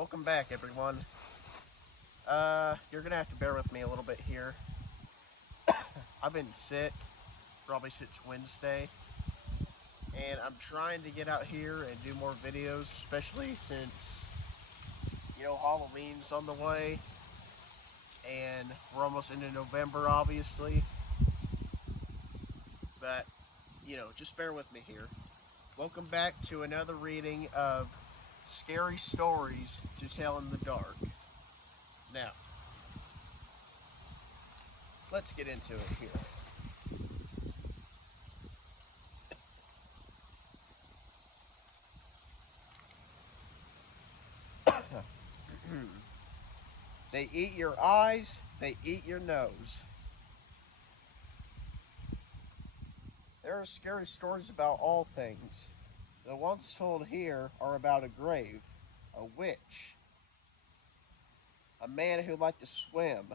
Welcome back, everyone. You're gonna have to bear with me a little bit here. I've been sick probably since Wednesday, and I'm trying to get out here and do more videos, especially since Halloween's on the way, and we're almost into November, obviously. But just bear with me here. Welcome back to another reading of Scary Stories to Tell in the Dark. Now, let's get into it here. They eat your eyes, they eat your nose. There are scary stories about all things. The ones told here are about a grave, a witch, a man who liked to swim,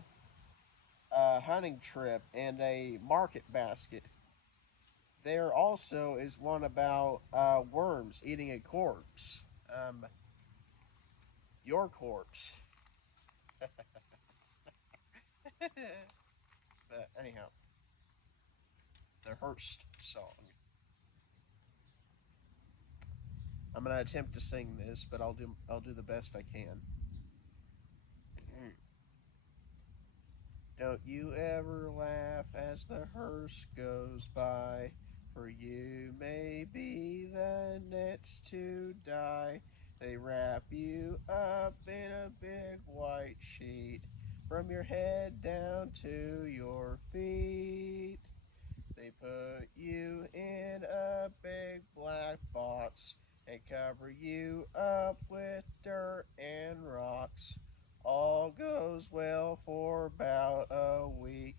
a hunting trip, and a market basket. There also is one about worms eating a corpse. Your corpse. But anyhow, the Hearst song. I'm gonna attempt to sing this, but I'll do the best I can. Don't you ever laugh as the hearse goes by, for you may be the next to die. They wrap you up in a big white sheet, from your head down to your feet. They put you in a big black box and cover you up with dirt and rocks. All goes well for about a week.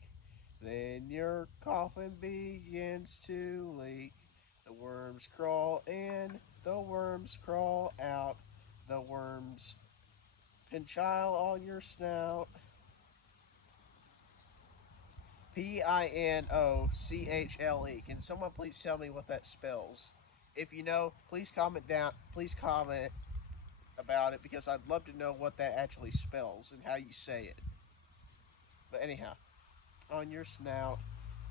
Then your coffin begins to leak. The worms crawl in, the worms crawl out. The worms pinchile on your snout. Pinochle. Can someone please tell me what that spells? If you know, please comment down. Please comment about it because I'd love to know what that actually spells and how you say it. But anyhow, on your snout,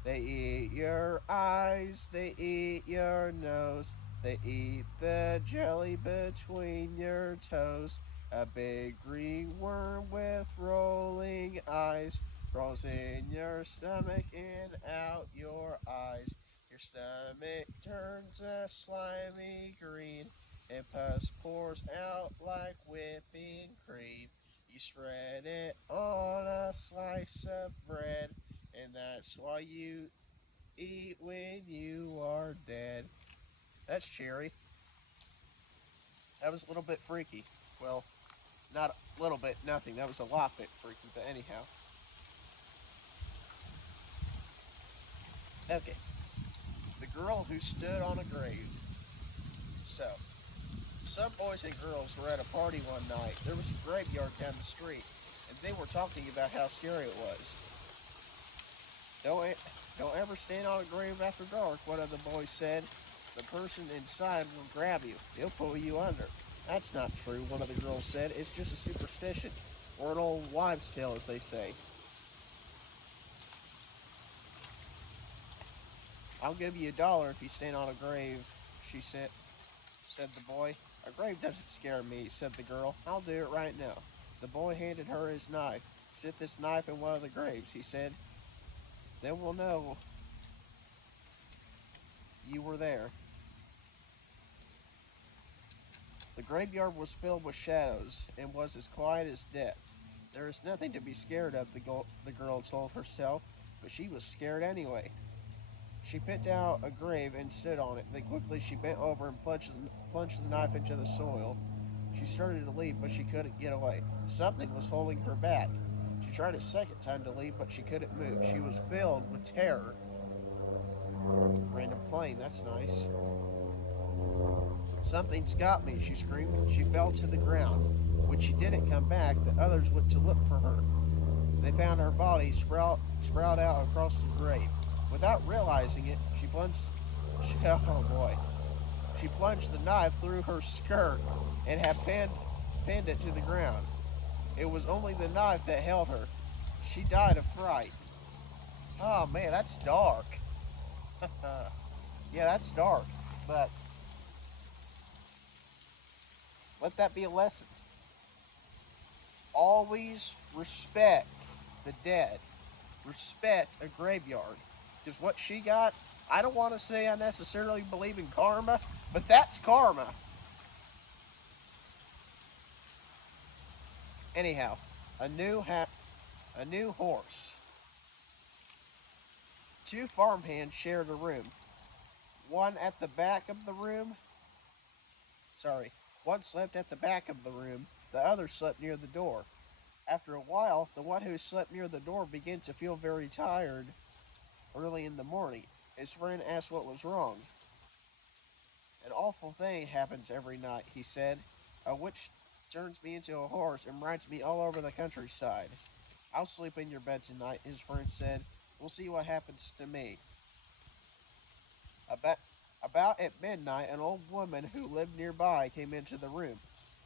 they eat your eyes, they eat your nose, they eat the jelly between your toes. A big green worm with rolling eyes crawls in your stomach and out your eyes. Your stomach turns a slimy green, and pus pours out like whipping cream. You spread it on a slice of bread, and that's why you eat when you are dead. That's Cherry. That was a little bit freaky. Well, not a little bit, nothing. That was a lot bit freaky, but anyhow. Okay. The girl who stood on a grave. So, some boys and girls were at a party one night. There was a graveyard down the street, and they were talking about how scary it was. Don't, don't ever stand on a grave after dark, one of the boys said. The person inside will grab you. He'll pull you under. That's not true, one of the girls said. It's just a superstition, or an old wives' tale, as they say. I'll give you $1 if you stand on a grave, she said the boy. A grave doesn't scare me, said the girl. I'll do it right now. The boy handed her his knife. Stick this knife in one of the graves, he said. Then we'll know you were there. The graveyard was filled with shadows and was as quiet as death. There is nothing to be scared of, the girl told herself, but she was scared anyway. She picked out a grave and stood on it. Then quickly she bent over and plunged the knife into the soil. She started to leave, but she couldn't get away. Something was holding her back. She tried a second time to leave, but she couldn't move. She was filled with terror. Random plane, that's nice. Something's got me, she screamed. She fell to the ground. When she didn't come back, the others went to look for her. They found her body sprout out across the grave. Without realizing it, she plunged. Oh boy! She plunged the knife through her skirt and had pinned pinned it to the ground. It was only the knife that held her. She died of fright. Oh man, that's dark. Yeah, that's dark. But let that be a lesson. Always respect the dead. Respect a graveyard. Because what she got, I don't want to say I necessarily believe in karma, but that's karma. Anyhow, a new ha- a new horse. Two farmhands shared a room. One at the back of the room. Sorry, one slept at the back of the room. The other slept near the door. After a while, the one who slept near the door began to feel very tired early in the morning. His friend asked what was wrong. An awful thing happens every night, he said. A witch turns me into a horse and rides me all over the countryside. I'll sleep in your bed tonight, his friend said. We'll see what happens to me. About, about at midnight, an old woman who lived nearby came into the room.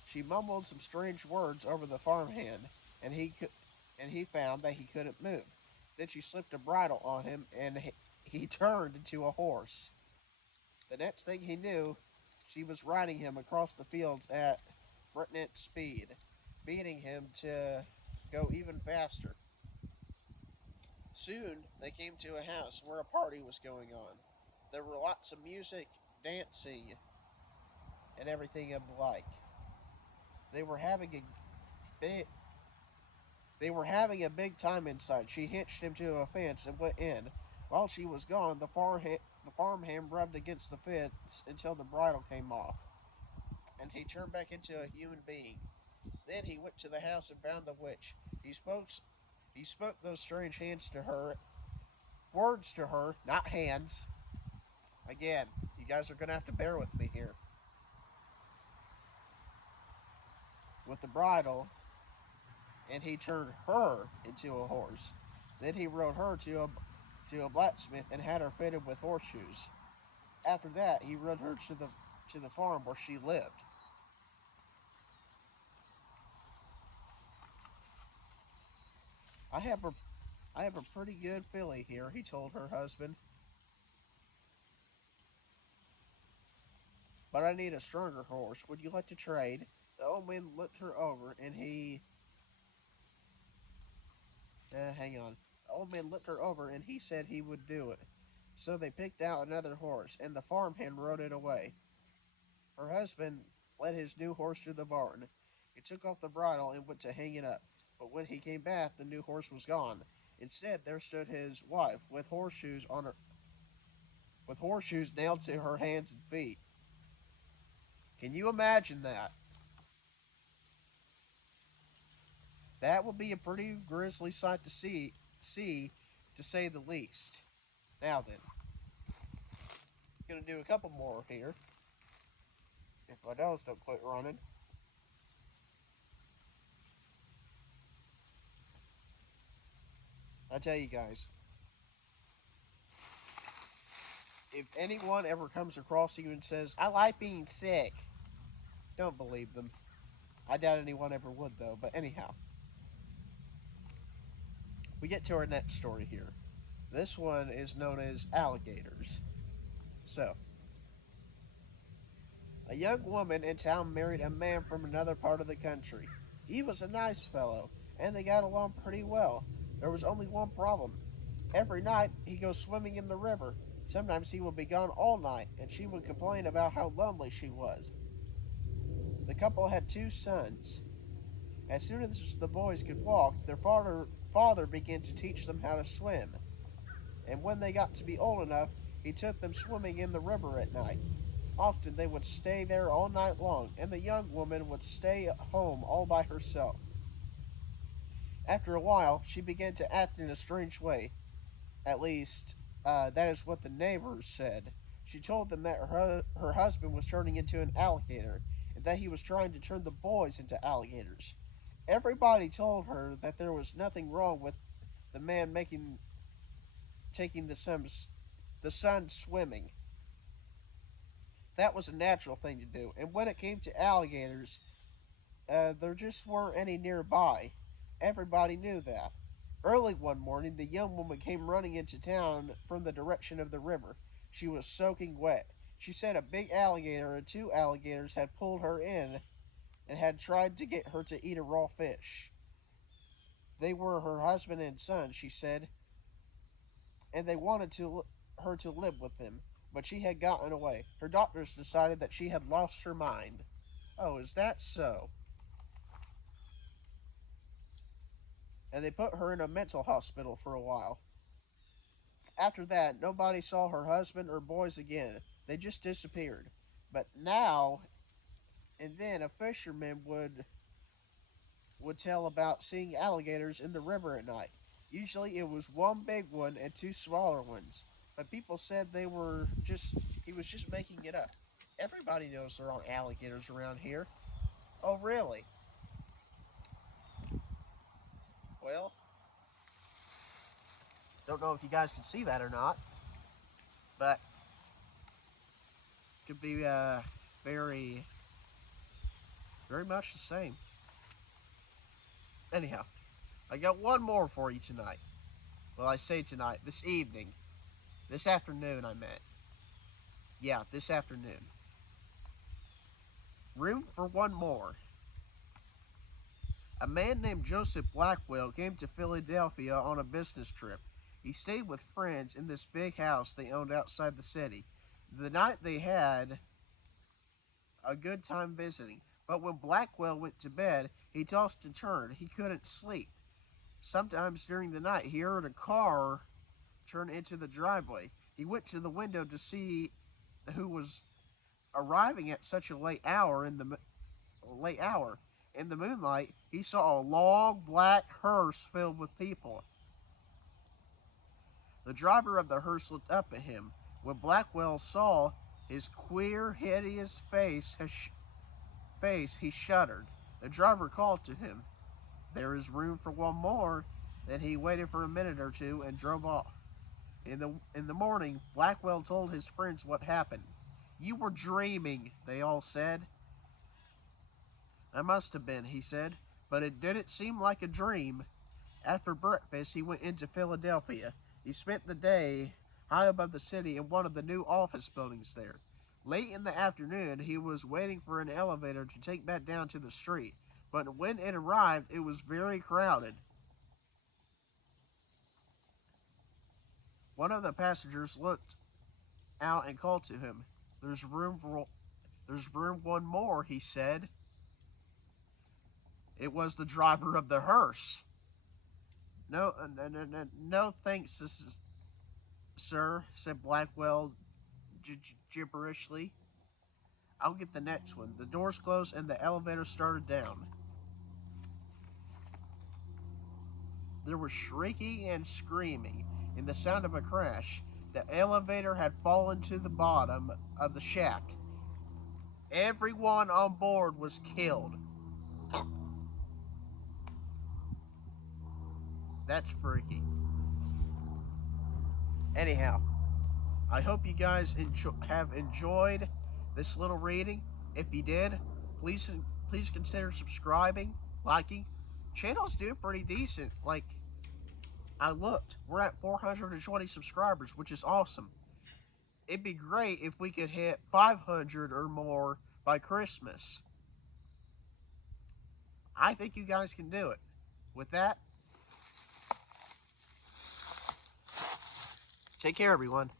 She mumbled some strange words over the farmhand, and he found that he couldn't move. Then she slipped a bridle on him, and he turned into a horse. The next thing he knew, she was riding him across the fields at breakneck speed, beating him to go even faster. Soon they came to a house where a party was going on. There were lots of music, dancing, and everything of the like. They were having a big they were having a big time inside. She hitched him to a fence and went in. While she was gone, the farmhand rubbed against the fence until the bridle came off, and he turned back into a human being. Then he went to the house and found the witch. He spoke those strange hands to her, words to her, not hands. Again, you guys are gonna have to bear with me here. With the bridle, and he turned her into a horse. Then he rode her to a blacksmith and had her fitted with horseshoes. After that, he rode her to the farm where she lived. I have a I have a pretty good filly here, he told her husband, but I need a stronger horse. Would you like to trade? The old man looked her over and hang on. The old man looked her over and he said he would do it. So they picked out another horse, and the farmhand rode it away. Her husband led his new horse to the barn. He took off the bridle and went to hang it up, but when he came back, the new horse was gone. Instead, there stood his wife with horseshoes nailed to her hands and feet. Can you imagine that? That would be a pretty grisly sight to see, to say the least. Now then, gonna do a couple more here. If my dogs don't quit running, I tell you guys, if anyone ever comes across you and says, "I like being sick," don't believe them. I doubt anyone ever would, though. But anyhow, we get to our next story here. This one is known as alligators. So, a young woman in town married a man from another part of the country. He was a nice fellow, and they got along pretty well. There was only one problem. Every night he'd go swimming in the river. Sometimes he would be gone all night, and she would complain about how lonely she was. The couple had two sons. As soon as the boys could walk, their father began to teach them how to swim. And when they got to be old enough, he took them swimming in the river at night. Often they would stay there all night long, and the young woman would stay at home all by herself. After a while, she began to act in a strange way. At least, that is what the neighbors said. She told them that her husband was turning into an alligator, and that he was trying to turn the boys into alligators. Everybody told her that there was nothing wrong with the man taking the son swimming. That was a natural thing to do. And when it came to alligators, There just weren't any nearby. Everybody knew that. Early one morning, the young woman came running into town from the direction of the river. She was soaking wet. She said a big alligator and two alligators had pulled her in and had tried to get her to eat a raw fish. They were her husband and son, she said, and they wanted her to live with them, but she had gotten away. Her doctors decided that she had lost her mind. Oh, is that so? And they put her in a mental hospital for a while. After that, nobody saw her husband or boys again. They just disappeared. But now and then a fisherman would tell about seeing alligators in the river at night. Usually it was one big one and two smaller ones. But people said he was just making it up. Everybody knows there aren't alligators around here. Oh, really? Well, don't know if you guys can see that or not, but it could be very, very much the same. Anyhow, I got one more for you tonight. Well, I say tonight, this evening, this afternoon, I meant. Yeah, this afternoon. Room for one more. A man named Joseph Blackwell came to Philadelphia on a business trip. He stayed with friends in this big house they owned outside the city. The night they had a good time visiting, but when Blackwell went to bed, he tossed and turned. He couldn't sleep. Sometimes during the night, he heard a car turn into the driveway. He went to the window to see who was arriving at such a late hour. In the moonlight, he saw a long black hearse filled with people. The driver of the hearse looked up at him. When Blackwell saw his queer, hideous face, he shuddered. The driver called to him, "There is room for one more." Then he waited for a minute or two and drove off. In the morning, Blackwell told his friends what happened. "You were dreaming," they all said. "I must have been," he said, "but it didn't seem like a dream." After breakfast, he went into Philadelphia. He spent the day high above the city in one of the new office buildings there. Late in the afternoon, he was waiting for an elevator to take back down to the street, but when it arrived, it was very crowded. One of the passengers looked out and called to him. There's room one more," he said. It was the driver of the hearse. No, thanks, sir," said Blackwell gibberishly. "I'll get the next one." The doors closed and the elevator started down. There was shrieking and screaming and the sound of a crash. The elevator had fallen to the bottom of the shaft. Everyone on board was killed. That's freaky. Anyhow, I hope you guys have enjoyed this little reading. If you did, please consider subscribing, liking. Channel's doing pretty decent. Like, I looked, we're at 420 subscribers, which is awesome. It'd be great if we could hit 500 or more by Christmas. I think you guys can do it. With that, take care, everyone.